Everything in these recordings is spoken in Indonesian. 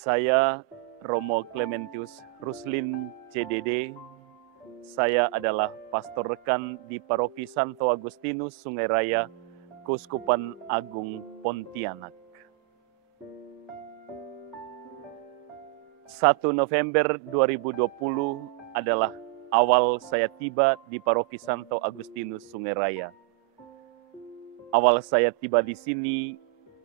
Saya Romo Clementius Ruslin CDD. Saya adalah pastor rekan di Paroki Santo Agustinus Sungai Raya, Keuskupan Agung Pontianak. 1 November 2020 adalah awal saya tiba di Paroki Santo Agustinus Sungai Raya. Awal saya tiba di sini,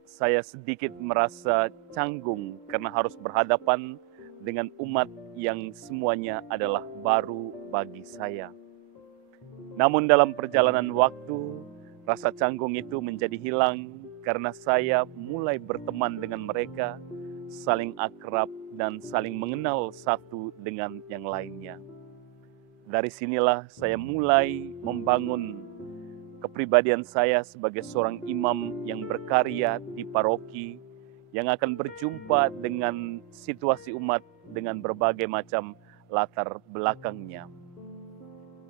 saya sedikit merasa canggung karena harus berhadapan dengan umat yang semuanya adalah baru bagi saya. Namun dalam perjalanan waktu, rasa canggung itu menjadi hilang karena saya mulai berteman dengan mereka, saling akrab dan saling mengenal satu dengan yang lainnya. Dari sinilah saya mulai membangun kepribadian saya sebagai seorang imam yang berkarya di paroki, yang akan berjumpa dengan situasi umat dengan berbagai macam latar belakangnya.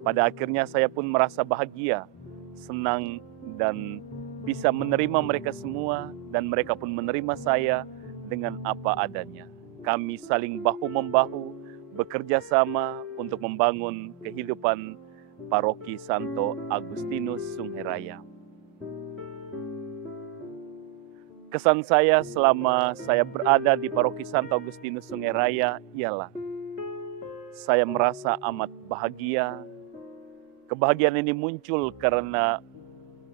Pada akhirnya saya pun merasa bahagia, senang, dan bisa menerima mereka semua, dan mereka pun menerima saya dengan apa adanya. Kami saling bahu-membahu, bekerja sama untuk membangun kehidupan Paroki Santo Agustinus Sungai Raya. Kesan saya selama saya berada di Paroki Santo Agustinus Sungai Raya ialah saya merasa amat bahagia. Kebahagiaan ini muncul karena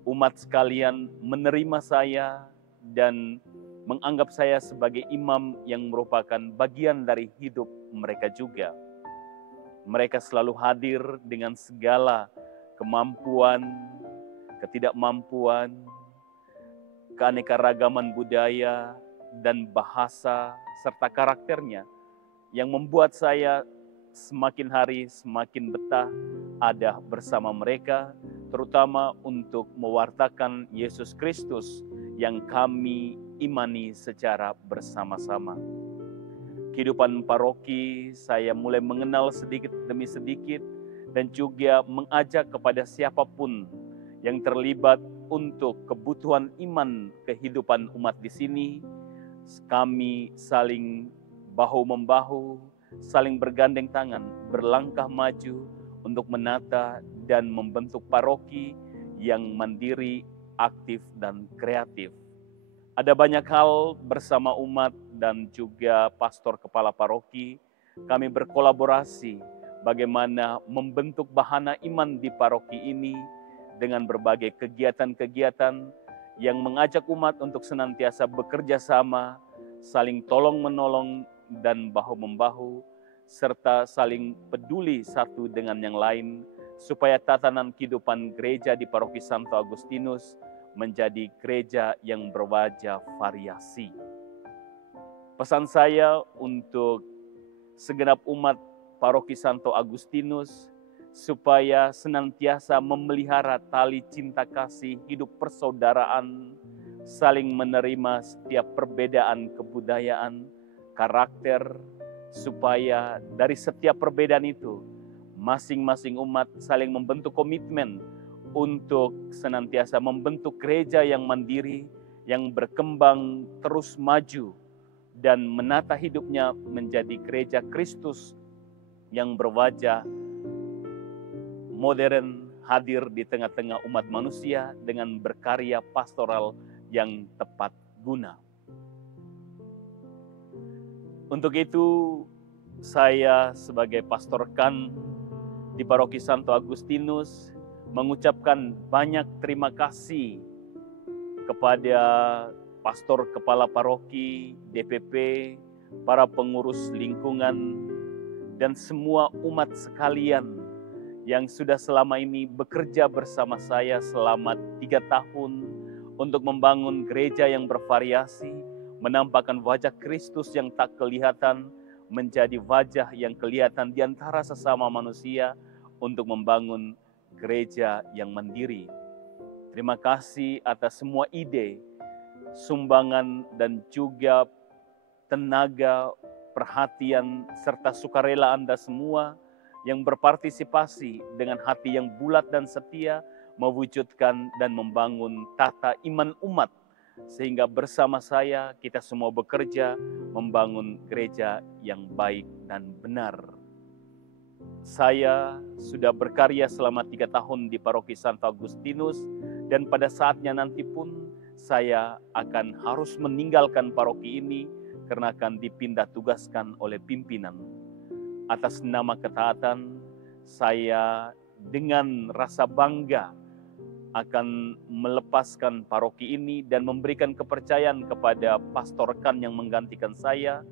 umat sekalian menerima saya dan menganggap saya sebagai imam yang merupakan bagian dari hidup mereka juga. Mereka selalu hadir dengan segala kemampuan, ketidakmampuan, keanekaragaman budaya dan bahasa serta karakternya yang membuat saya semakin hari semakin betah ada bersama mereka, terutama untuk mewartakan Yesus Kristus yang kami imani secara bersama-sama. Kehidupan paroki saya mulai mengenal sedikit demi sedikit dan juga mengajak kepada siapapun yang terlibat untuk kebutuhan iman kehidupan umat di sini. Kami saling bahu-membahu, saling bergandeng tangan, berlangkah maju untuk menata dan membentuk paroki yang mandiri, aktif, dan kreatif. Ada banyak hal bersama umat dan juga pastor kepala paroki, kami berkolaborasi bagaimana membentuk bahana iman di paroki ini dengan berbagai kegiatan-kegiatan yang mengajak umat untuk senantiasa bekerja sama, saling tolong-menolong dan bahu-membahu, serta saling peduli satu dengan yang lain, supaya tatanan kehidupan gereja di Paroki Santo Agustinus menjadi gereja yang berwajah variasi. Pesan saya untuk segenap umat Paroki Santo Agustinus supaya senantiasa memelihara tali cinta kasih, hidup persaudaraan, saling menerima setiap perbedaan kebudayaan, karakter, supaya dari setiap perbedaan itu masing-masing umat saling membentuk komitmen untuk senantiasa membentuk gereja yang mandiri, yang berkembang terus maju, dan menata hidupnya menjadi gereja Kristus yang berwajah modern, hadir di tengah-tengah umat manusia dengan berkarya pastoral yang tepat guna. Untuk itu, saya sebagai pastor rekan di Paroki Santo Agustinus mengucapkan banyak terima kasih kepada pastor kepala paroki, DPP, para pengurus lingkungan, dan semua umat sekalian yang sudah selama ini bekerja bersama saya selama 3 tahun untuk membangun gereja yang bervariasi, menampakkan wajah Kristus yang tak kelihatan menjadi wajah yang kelihatan di antara sesama manusia untuk membangun gereja yang mandiri. Terima kasih atas semua ide, sumbangan, dan juga tenaga, perhatian, serta sukarela Anda semua yang berpartisipasi dengan hati yang bulat dan setia mewujudkan dan membangun tata iman umat, sehingga bersama saya kita semua bekerja membangun gereja yang baik dan benar. Saya sudah berkarya selama 3 tahun di Paroki Santo Agustinus, dan pada saatnya nanti pun saya akan harus meninggalkan paroki ini karena akan dipindah tugaskan oleh pimpinan. Atas nama ketaatan, saya dengan rasa bangga akan melepaskan paroki ini dan memberikan kepercayaan kepada pastor rekan yang menggantikan saya.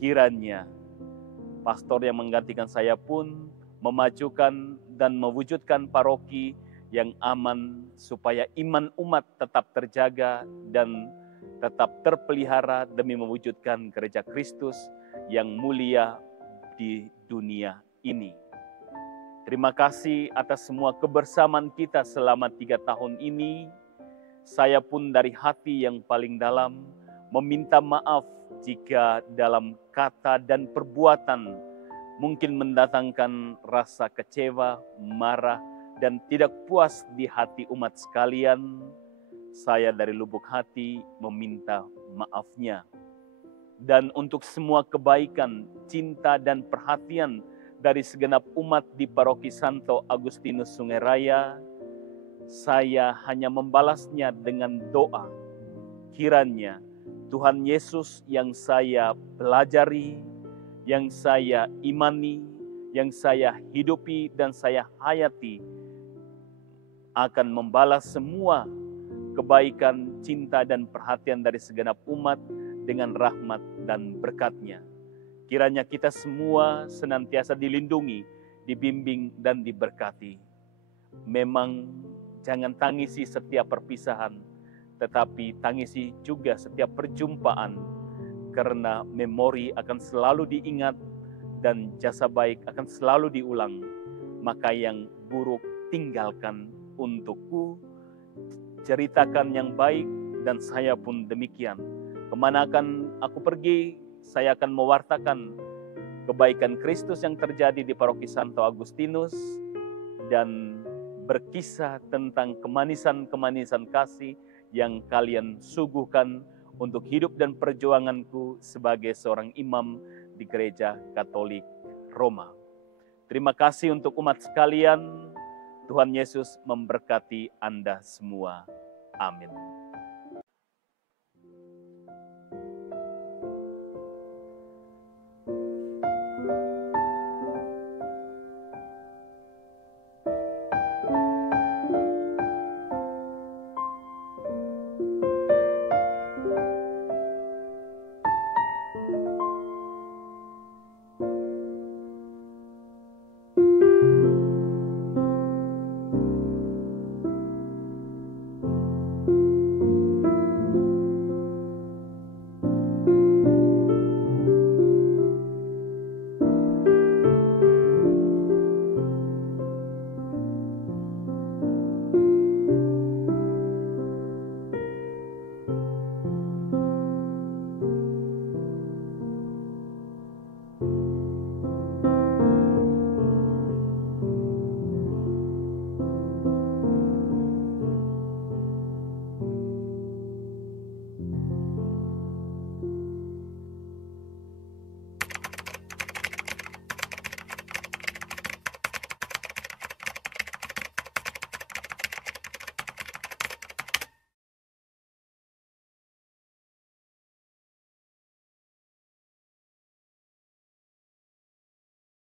Kiranya pastor yang menggantikan saya pun memajukan dan mewujudkan paroki yang aman, supaya iman umat tetap terjaga dan tetap terpelihara demi mewujudkan gereja Kristus yang mulia di dunia ini. Terima kasih atas semua kebersamaan kita selama 3 tahun ini. Saya pun dari hati yang paling dalam meminta maaf jika dalam kata dan perbuatan mungkin mendatangkan rasa kecewa, marah, dan tidak puas di hati umat sekalian. Saya dari lubuk hati meminta maafnya. Dan untuk semua kebaikan, cinta, dan perhatian dari segenap umat di Paroki Santo Agustinus Sungai Raya, saya hanya membalasnya dengan doa. Kiranya Tuhan Yesus yang saya pelajari, yang saya imani, yang saya hidupi dan saya hayati, akan membalas semua kebaikan, cinta, dan perhatian dari segenap umat dengan rahmat dan berkat-Nya. Kiranya kita semua senantiasa dilindungi, dibimbing, dan diberkati. Memang jangan tangisi setiap perpisahan, tetapi tangisi juga setiap perjumpaan, karena memori akan selalu diingat dan jasa baik akan selalu diulang. Maka yang buruk tinggalkan untukku, ceritakan yang baik, dan saya pun demikian. Kemana akan aku pergi, saya akan mewartakan kebaikan Kristus yang terjadi di Paroki Santo Agustinus, dan berkisah tentang kemanisan-kemanisan kasih yang kalian suguhkan untuk hidup dan perjuanganku sebagai seorang imam di Gereja Katolik Roma. Terima kasih untuk umat sekalian. Tuhan Yesus memberkati Anda semua. Amin.